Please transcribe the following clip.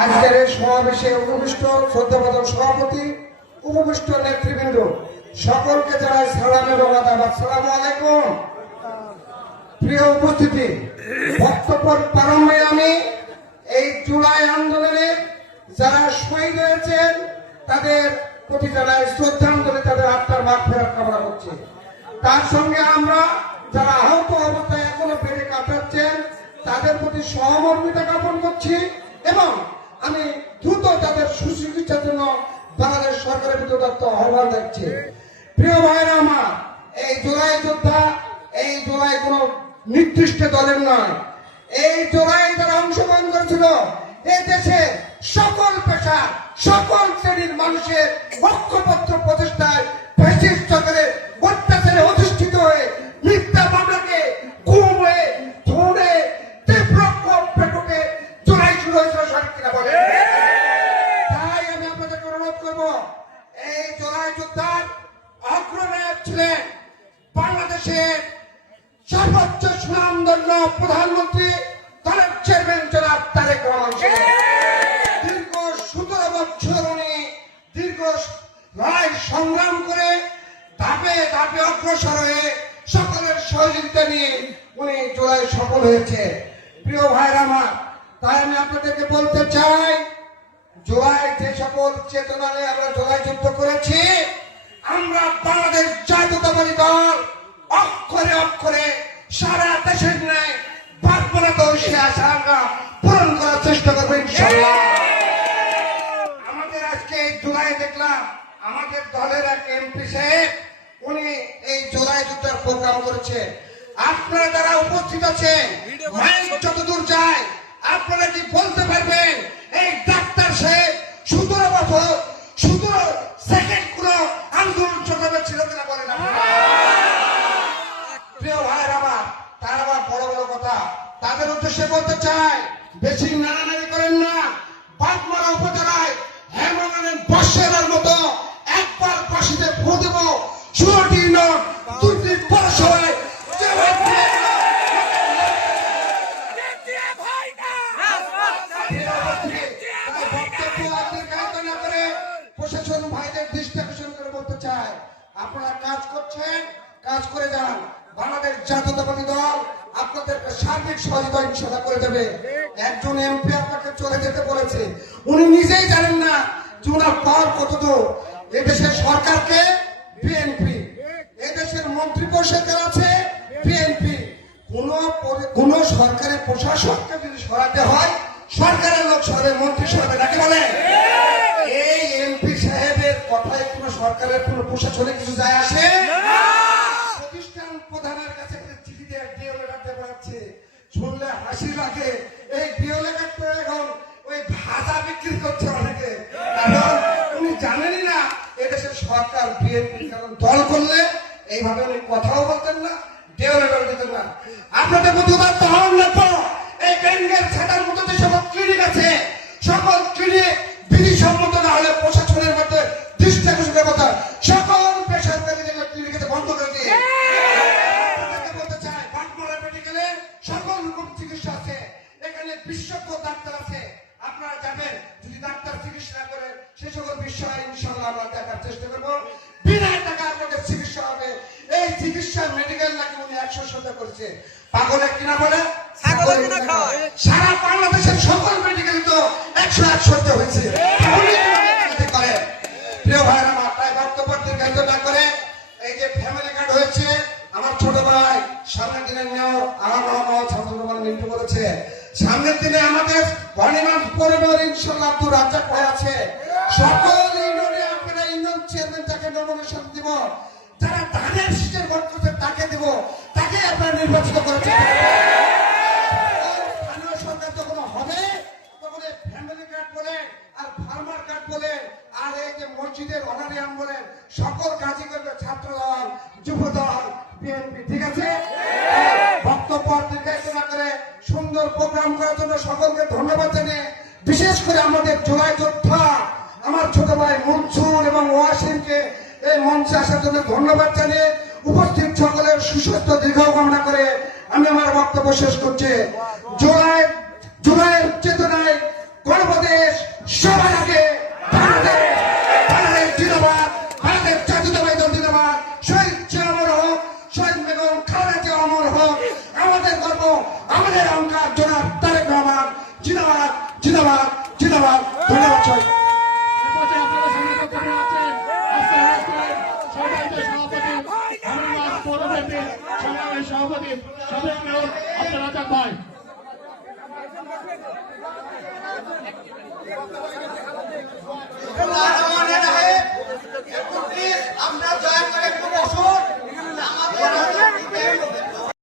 আজকের এই সমাবেশে উপবিষ্ট শ্রদ্ধাভাজন সভাপতি, উপবিষ্ট নেতৃবৃন্দ সকলকে জানাই সালাম এবং আদাব। আসসালামু আলাইকুম। প্রিয় উপস্থিতি, বক্তব্যের প্রারম্ভে আমি এই জুলাই আন্দোলনে যারা শহীদ হয়েছেন তাদের প্রতি জানাই শ্রদ্ধাঞ্জলি, তাদের আত্মার মাগফিরাত কামনা করছি। তার সঙ্গে আমরা যারা আহত অবস্থায় এখনো বেড়ে কাটাচ্ছেন তাদের প্রতি সহমর্মিতা জ্ঞাপন করছি এবং আমি দ্রুত তাদের সুচিকিৎসার জন্য বাংলাদেশ সরকারের প্রতি আহ্বান রাখছি। প্রিয় ভাইরা আমার, এই জুলাই যোদ্ধা, এই জুলাই কোন নির্দিষ্ট দলের নয়। এই জুলাই যারা অংশগ্রহণ করেছিল এই দেশে সকল পেশা, সকল শ্রেণীর মানুষের ঐক্যবদ্ধ প্রচেষ্টায় ফ্যাসিস্ট সরকারের অত্যাচারে অধিষ্ঠিত হয়ে মিথ্যা মামলাকে গুম হয়ে ধরে তীব্র পেটকে জুলাই শুরু হয়েছিল। সঠিক কিনা বলে? তাই আমি আপনাদেরকে অনুরোধ করব, এই জুলাই যোদ্ধার অগ্রনায়ক ছিলেন বাংলাদেশের সর্বোচ্চ সুনামধন্য প্রধানমন্ত্রী দলের চেয়ারম্যান জনাব তারেক রহমান। দীর্ঘ 17 বছর উনি দীর্ঘ লড়াই সংগ্রাম করে ধাপে ধাপে অগ্রসর হয়ে সকলের সহযোগিতা নিয়ে উনি জুলাই সফল হয়েছে। প্রিয় ভাইরা আমার, তাই আমি আপনাদেরকে বলতে চাই, জুলাই যে সকল চেতনা নিয়ে আমরা জুলাই যুদ্ধ করেছি, আমরা বাংলাদেশ জাতীয়তাবাদী দল অক্ষরে অক্ষরে সারা দেশের ন্যায় বাগবানাতেও সে আশা আমরা পূরণ করার চেষ্টা করবো ইনশাআল্লাহ। আমাদের আজকে এই জুলাই দেখলাম আমাদের দলের এক এমপি সাহেব উনি এই জুলাই যুদ্ধের প্রোগ্রাম করেছে। আপনারা যারা উপস্থিত আছেন, মাইক যতদূর যায় আপনারা কি বলতে পারবেন এই ডাক্তার সাহেব 17 বছর 17 সেকেন্ড কোন আন্দোলন সংগ্রামে ছিল কিনা বলেন? প্রিয় ভাইয়ের আমার, তার আবার বড় বড় কথা, তাদের উদ্দেশ্যে বলতে চাই, বেশি নাড়ানাড়ি করেন না। বাগমারা উপজেলায় হেমনের বর্ষের মতো একবার ফাঁসিতে ফু দেব 16টি নোট 2টি পৌরসভায় প্রশাসন ভাইদের দৃষ্টি আকর্ষণ করে বলতে চাই, আপনারা কাজ করছেন, কাজ করে যান। বাংলাদেশ জাতীয়তাবাদী দল আপনাদেরকে সার্বিক সহযোগিতা ইনশাআল্লাহ করে দেবে। একজন এমপি আপনাকে চলে যেতে বলেছে, উনি নিজেই জানেন না যে ওনার পাওয়ার কতদূর। এদেশের সরকারকে বিএনপি, এদেশের মন্ত্রী পরিষদ আছে বিএনপি। কোন সরকারের প্রশাসককে যদি সরাতে হয়, সরকারের লোক সরে, মন্ত্রী সরবে, নাকি বলে? এই এমপি সাহেবের কথায় কোন সরকারের কোন প্রশাসনে কিছু যায় আসে? প্রতিষ্ঠান প্রধানের কাছে চিঠি দিয়ে ডিও লেটার দিয়ে বেড়াচ্ছে, শুনলে হাসি লাগে। এই ডিও লেটার তো এখন ওই ভাজা বিক্রি করছে অনেকে, কারণ উনি জানেনই না এদেশের সরকার বিএনপি। কারণ দল করলে এইভাবে উনি কথাও বলতেন না, ডিও লেটার দিতেন না। আপনাদের প্রতি উদাত্ত হন না তো, এই বেঙ্গের ছাতার মতো যে সকল ক্লিনিক আছে, সকল ক্লিনিক বিধিসম্মত না হলে প্রশাসনের মধ্যে দৃষ্টি আকর্ষণের কথা সকল বেসরকারি ক্লিনিকে বন্ধ করে দিয়ে বলতে চাই, বাগমারা মেডিকেলে সকল রকম চিকিৎসা আছে, এখানে বিশেষজ্ঞ ডাক্তার আছে। আপনারা যাবেন, যদি ডাক্তার চিকিৎসা না করে সে সকল বিষয় ইনশাআল্লাহ আমরা দেখার চেষ্টা করবো। বিনা টাকা আপনাদের চিকিৎসা হবে। এই চিকিৎসা মেডিকেল নাকি উনি 100 করেছে। পাগলে কিনা বলে? সারা বাংলাদেশের সকল মেডিকেল তো 101 হয়েছে। প্রিয় ভাইরা আমার, তাই বক্তব্য দীর্ঘায়িত না করে এই যে ফ্যামিলি কার্ড হয়েছে, আমার ছোট ভাই সামনের দিনে নিয়েও আমার মোহাম্মদ শামসুর মিন্টু বলেছে, সামনের দিনে আমাদের বর্ণিমান পরিবার ইনশাআল্লাহ আব্দুর রাজ্জাক ভাই আছে। সকল ইউনিয়নে আপনারা ইউনিয়ন চেয়ারম্যান যাকে নমিনেশন দিব, যারা ধানের শীষের ভোট করছে তাকে দিব, তাকে আপনারা নির্বাচিত করেছেন। স্থানীয় সরকার যখন হবে তখন ফ্যামিলি কার্ড বলে আর ফার্মার কার্ড বলে আর এই যে মসজিদের অনারিয়াম বলে সকল কাজই করবে ছাত্র দল, যুব দল, বিএনপি। ঠিক আছে? বক্তব্য দীর্ঘায়িত না করে সুন্দর প্রোগ্রাম করার জন্য সকলকে ধন্যবাদ জানিয়ে, বিশেষ করে আমাদের জুলাই যোদ্ধা আমার ছোট ভাই মনসুর এবং ওয়াসিমকে এই মঞ্চে আসার জন্য ধন্যবাদ জানিয়ে উপস্থিত সকলের সুস্বাস্থ্য দীর্ঘ কামনা করে আমি আমার বক্তব্য শেষ করছি। জুলাইয়ের চেতনায় গণপ্রদেশ আমাদের অহংকার জনাব তারেক রহমান জিন্দাবাদ জিন্দাবাদ জিন্দাবাদ। ধন্যবাদ সবাইকে। আপনারা সামনে বক্তব্য রাখছেন আজকে অনুষ্ঠানের সম্মানিত সভাপতি আমিরবাগ পৌর বিএনপির সংগ্রামী সভাপতি সাবেক মেয়র আব্দুল রাজ্জাক ভাই। এবার